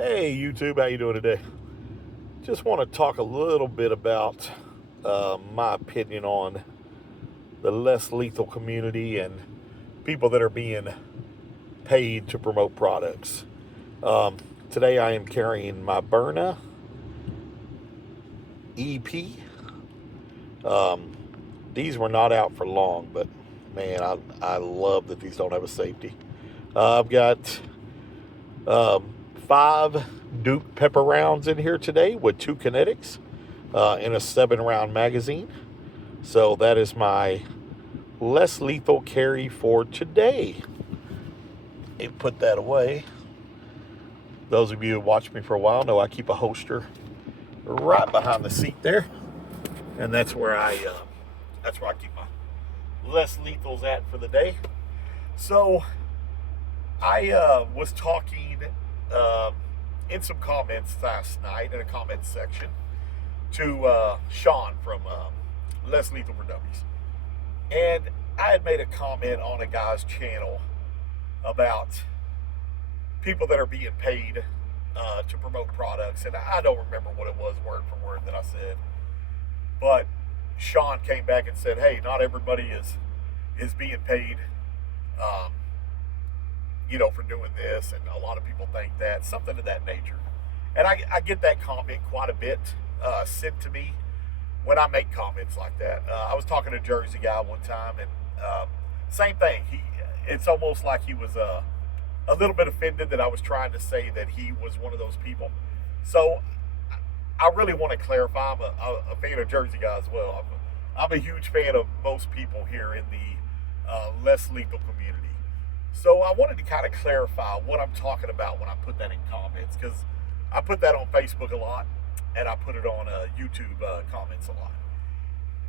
Hey YouTube, how you doing today? Just want to talk a little bit about my opinion on the less lethal community and people that are being paid to promote products. Um, Today I am carrying my Berna EP. Um, these were not out for long, but man, I love that these don't have a safety. I've got um, 5 Duke pepper rounds in here today with 2 kinetics in a 7-round magazine. So that is my less lethal carry for today. And put that away. Those of you who watched me for a while know I keep a holster right behind the seat there, and that's where I keep my less lethals at for the day. So I was talking um, in some comments last night in a comment section to Sean from Less Lethal for Dummies. And I had made a comment on a guy's channel about people that are being paid to promote products. And I don't remember what it was word for word that I said. But Sean came back and said, hey, not everybody is being paid, um, for doing this. And a lot of people think that, something of that nature. And I get that comment quite a bit sent to me when I make comments like that. I was talking to a Jersey guy one time, and same thing. It's almost like he was a little bit offended that I was trying to say that he was one of those people. So I really want to clarify. I'm a fan of Jersey guys as well. I'm a huge fan of most people here in the less lethal community. So I wanted to kind of clarify what I'm talking about when I put that in comments, because I put that on Facebook a lot, and I put it on YouTube comments a lot.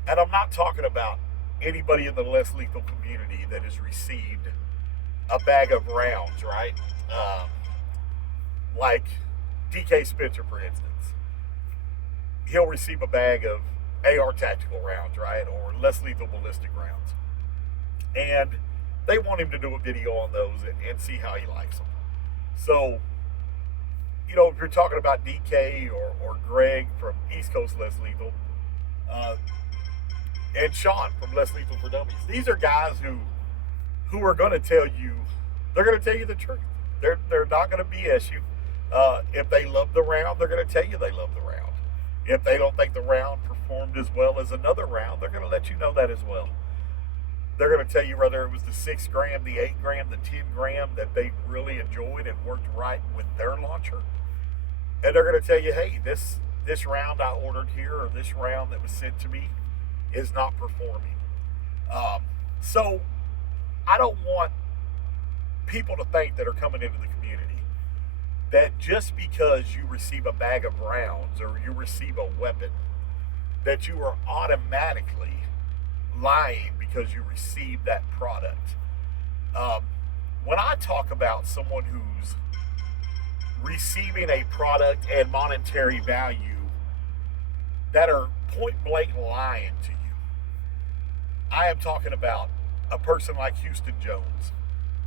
And I'm not talking about anybody in the less lethal community that has received a bag of rounds, right? Like DK Spencer, for instance. He'll receive a bag of AR tactical rounds, right? Or less lethal ballistic rounds. And they want him to do a video on those and see how he likes them. So, if you're talking about DK or Greg from East Coast Less Lethal, and Sean from Less Lethal for Dummies, these are guys who are going to tell you, they're going to tell you the truth. They're not going to BS you. If they love the round, they're going to tell you they love the round. If they don't think the round performed as well as another round, they're going to let you know that as well. They're going to tell you whether it was the 6 gram, the 8 gram, the 10 gram that they really enjoyed and worked right with their launcher. And they're going to tell you, hey, this round I ordered here, or this round that was sent to me, is not performing. So I don't want people to think that are coming into the community that just because you receive a bag of rounds or you receive a weapon, that you are automatically lying because you received that product. When I talk about someone who's receiving a product and monetary value that are point blank lying to you, I am talking about a person like Houston Jones,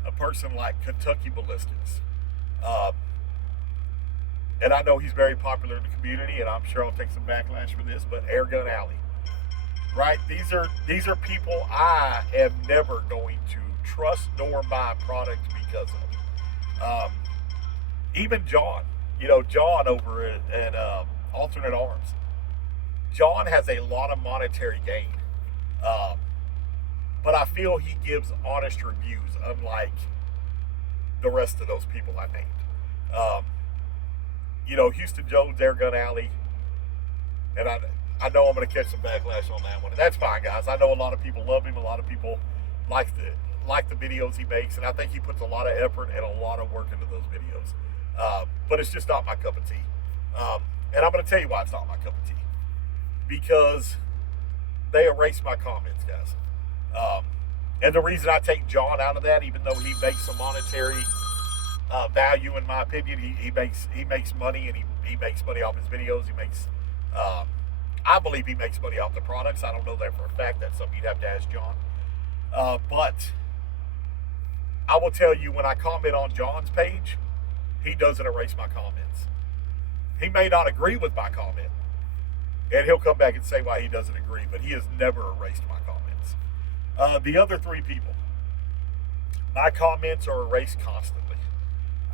a person like Kentucky Ballistics. And I know he's very popular in the community, and I'm sure I'll take some backlash for this, but Airgun Alley, right? These are people I am never going to trust nor buy product because of. Even John, John over at Alternate Arms. John has a lot of monetary gain, but I feel he gives honest reviews, unlike the rest of those people I named. Houston Jones, Airgun Alley, and I know I'm going to catch some backlash on that one, and that's fine, guys. I know a lot of people love him. A lot of people like the videos he makes, and I think he puts a lot of effort and a lot of work into those videos. But it's just not my cup of tea. And I'm going to tell you why it's not my cup of tea. Because they erase my comments, guys. And the reason I take John out of that, even though he makes some monetary value, in my opinion, he makes money, and he makes money off his videos. I believe he makes money off the products. I don't know that for a fact. That's something you'd have to ask John. But I will tell you, when I comment on John's page, he doesn't erase my comments. He may not agree with my comment, and he'll come back and say why he doesn't agree, but he has never erased my comments. The other three people, my comments are erased constantly.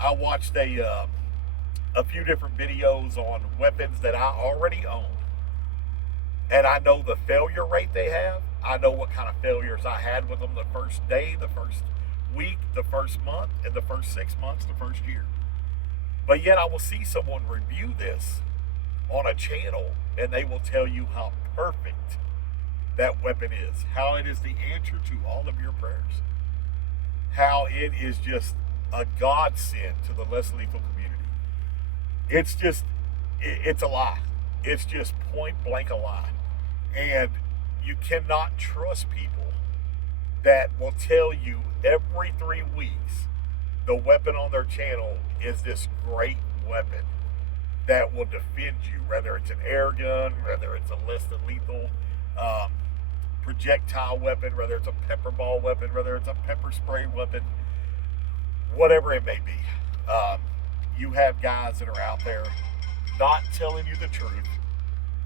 I watched a few different videos on weapons that I already own, and I know the failure rate they have. I know what kind of failures I had with them the first day, the first week, the first month, and the first 6 months, the first year. But yet I will see someone review this on a channel and they will tell you how perfect that weapon is, how it is the answer to all of your prayers, how it is just a godsend to the less lethal community. It's just, it's a lie. It's just point blank a lie. And you cannot trust people that will tell you every 3 weeks the weapon on their channel is this great weapon that will defend you, whether it's an air gun, whether it's a less than lethal projectile weapon, whether it's a pepper ball weapon, whether it's a pepper spray weapon, whatever it may be. You have guys that are out there not telling you the truth.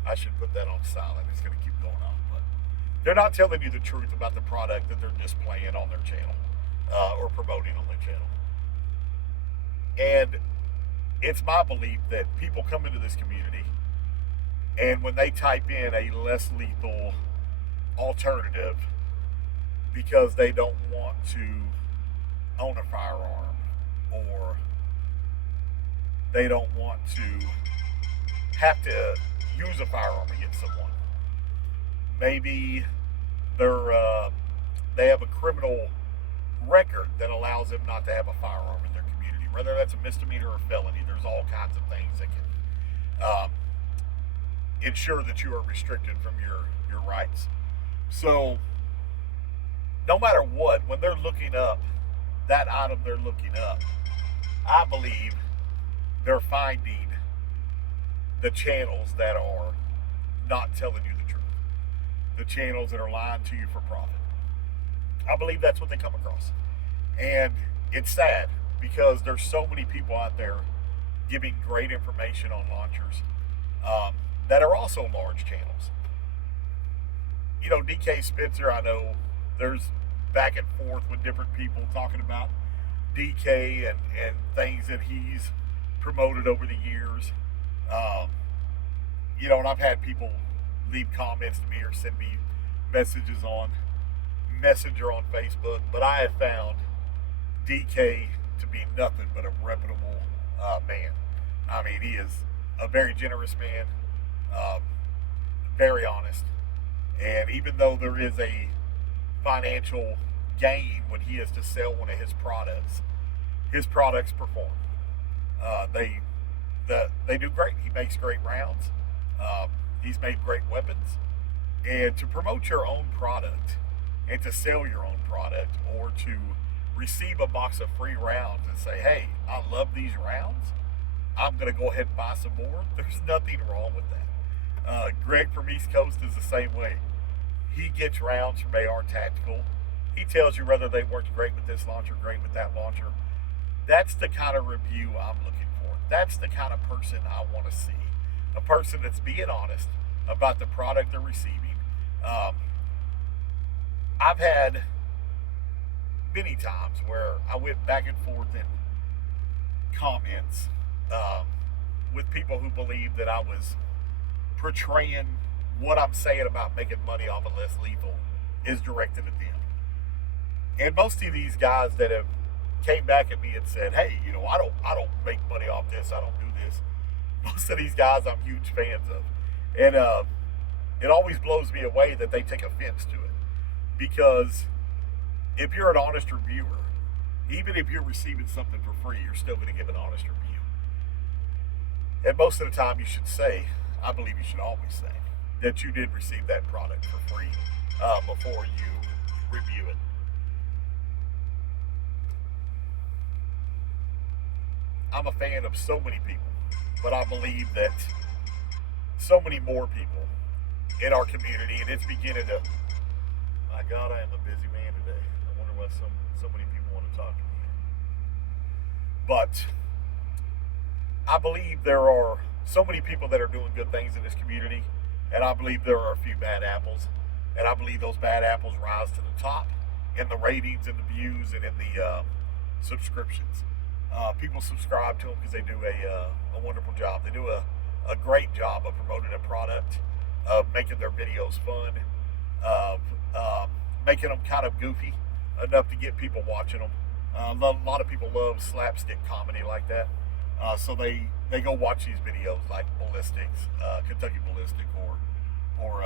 I should put that on silent. It's going to keep going on, but they're not telling you the truth about the product that they're displaying on their channel or promoting on their channel. And it's my belief that people come into this community and when they type in a less lethal alternative because they don't want to own a firearm or they don't want to have to use a firearm against someone. Maybe they have a criminal record that allows them not to have a firearm in their community. Whether that's a misdemeanor or felony, there's all kinds of things that can ensure that you are restricted from your rights. So no matter what, when they're looking up that item they're looking up, I believe they're finding the channels that are not telling you the truth, the channels that are lying to you for profit. I believe that's what they come across. And it's sad because there's so many people out there giving great information on launchers that are also large channels. You know, DK Spencer, I know there's back and forth with different people talking about DK and things that he's promoted over the years. You know, and I've had people leave comments to me or send me messages on Messenger on Facebook, but I have found DK to be nothing but a reputable man. I mean, he is a very generous man, very honest, and even though there is a financial gain when he is to sell one of his products perform. They do great. He makes great rounds. He's made great weapons. And to promote your own product and to sell your own product or to receive a box of free rounds and say, hey, I love these rounds, I'm going to go ahead and buy some more. There's nothing wrong with that. Greg from East Coast is the same way. He gets rounds from AR Tactical. He tells you whether they worked great with this launcher, great with that launcher. That's the kind of review I'm looking for. That's the kind of person I want to see. A person that's being honest about the product they're receiving. I've had many times where I went back and forth in comments with people who believed that I was portraying what I'm saying about making money off of less lethal is directed at them. And most of these guys that have came back at me and said, hey, you know, I don't make money off this, I don't do this. Most of these guys I'm huge fans of. And it always blows me away that they take offense to it. Because if you're an honest reviewer, even if you're receiving something for free, you're still going to give an honest review. And most of the time you should say, I believe you should always say, that you did receive that product for free before you review it. I'm a fan of so many people, but I believe that so many more people in our community, and it's beginning to, my God, I am a busy man today. I wonder why so many people want to talk to me. But I believe there are so many people that are doing good things in this community, and I believe there are a few bad apples, and I believe those bad apples rise to the top in the ratings and the views and in the subscriptions. People subscribe to them because they do a wonderful job. They do a great job of promoting a product, of making their videos fun, of making them kind of goofy enough to get people watching them. A lot of people love slapstick comedy like that. So they go watch these videos like Ballistics, Kentucky Ballistic, or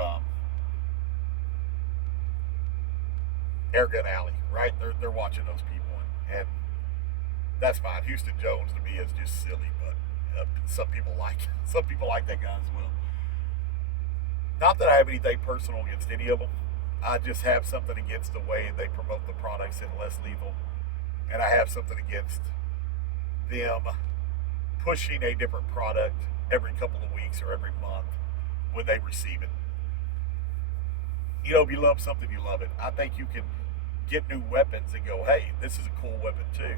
Airgun Alley, right? They're watching those people, and that's fine. Houston Jones to me is just silly, but some people like that guy as well. Not that I have anything personal against any of them. I just have something against the way they promote the products in Less Lethal, and I have something against them pushing a different product every couple of weeks or every month when they receive it. You know, if you love something, you love it. I think you can get new weapons and go, hey, this is a cool weapon too.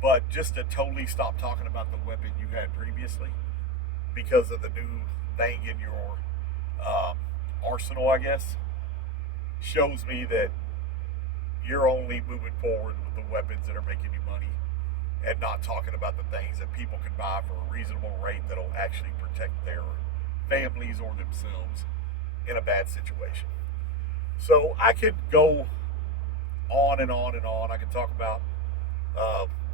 But just to totally stop talking about the weapon you had previously because of the new thing in your arsenal, I guess, shows me that you're only moving forward with the weapons that are making you money and not talking about the things that people can buy for a reasonable rate that'll actually protect their families or themselves in a bad situation. So I could go on and on and on. I could talk about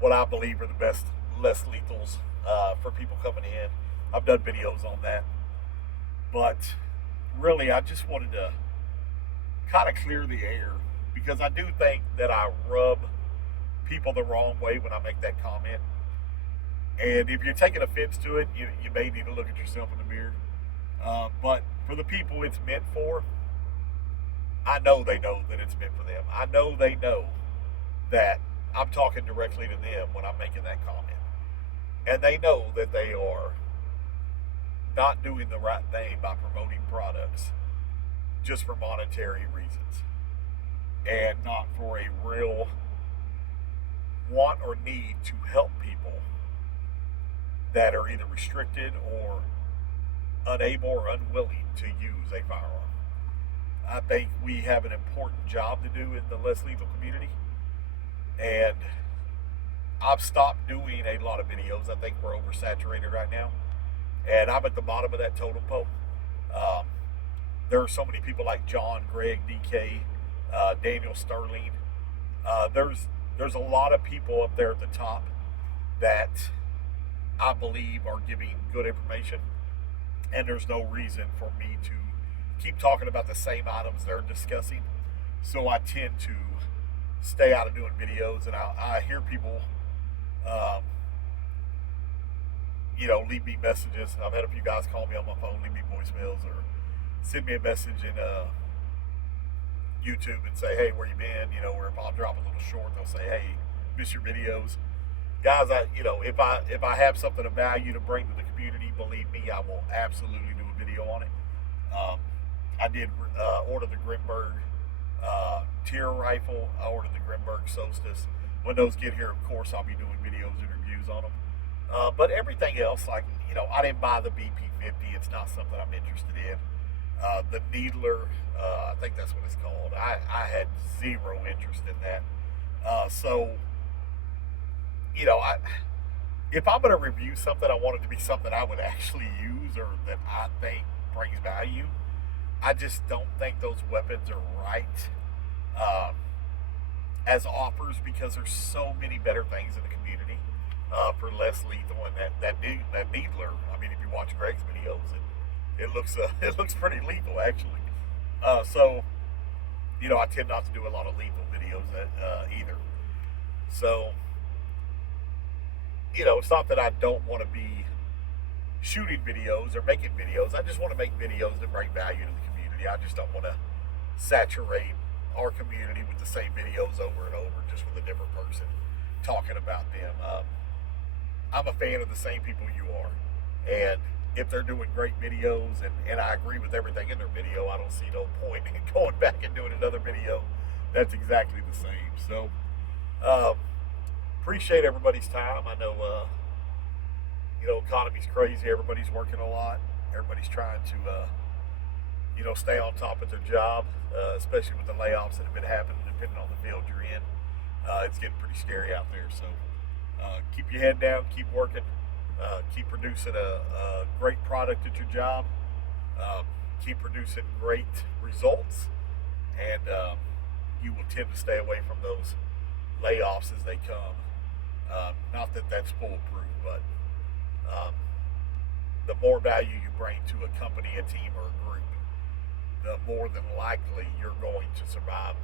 what I believe are the best less lethals for people coming in. I've done videos on that. But really, I just wanted to kind of clear the air because I do think that I rub people the wrong way when I make that comment. And if you're taking offense to it, you may need to look at yourself in the mirror. But for the people it's meant for, I know they know that it's meant for them. I know they know that I'm talking directly to them when I'm making that comment. And they know that they are not doing the right thing by promoting products just for monetary reasons and not for a real want or need to help people that are either restricted or unable or unwilling to use a firearm. I think we have an important job to do in the less lethal community, and I've stopped doing a lot of videos. I think we're oversaturated right now, and I'm at the bottom of that totem pole. There are so many people like John, Greg, DK, Daniel Sterling. There's a lot of people up there at the top that I believe are giving good information, and there's no reason for me to keep talking about the same items they're discussing. So I tend to stay out of doing videos, and I hear people, leave me messages. I've had a few guys call me on my phone, leave me voicemails, or send me a message in YouTube and say, hey, where you been? Or if I'll drop a little short, they'll say, hey, miss your videos. Guys, if I have something of value to bring to the community, believe me, I will absolutely do a video on it. I did order the Grimberg Tier rifle. I ordered the Grimberg Solstice. When those get here, of course, I'll be doing videos and reviews on them. But everything else, I didn't buy the BP-50. It's not something I'm interested in. The Needler, I think that's what it's called. I had zero interest in that. If I'm going to review something, I want it to be something I would actually use or that I think brings value. I just don't think those weapons are right as offers because there's so many better things in the community for less lethal. And that Needler, I mean, if you watch Greg's videos, it looks pretty lethal actually. I tend not to do a lot of lethal videos either. So, it's not that I don't want to be shooting videos or making videos. I just want to make videos that bring value to the community. I just don't want to saturate our community with the same videos over and over, just with a different person talking about them. I'm a fan of the same people you are. And if they're doing great videos and I agree with everything in their video, I don't see no point in going back and doing another video that's exactly the same. So, appreciate everybody's time. I know Economy's crazy. Everybody's working a lot. Everybody's trying to, stay on top of their job, especially with the layoffs that have been happening, depending on the field you're in. It's getting pretty scary out there. So keep your head down, keep working, keep producing a great product at your job, keep producing great results, and you will tend to stay away from those layoffs as they come. Not that that's foolproof, but um, the more value you bring to a company, a team, or a group, the more than likely you're going to survive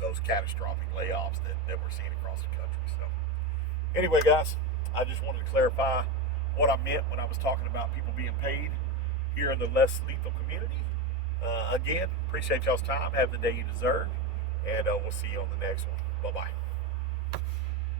those catastrophic layoffs that we're seeing across the country. So, anyway, guys, I just wanted to clarify what I meant when I was talking about people being paid here in the less lethal community. Again, appreciate y'all's time. Have the day you deserve, and we'll see you on the next one. Bye bye.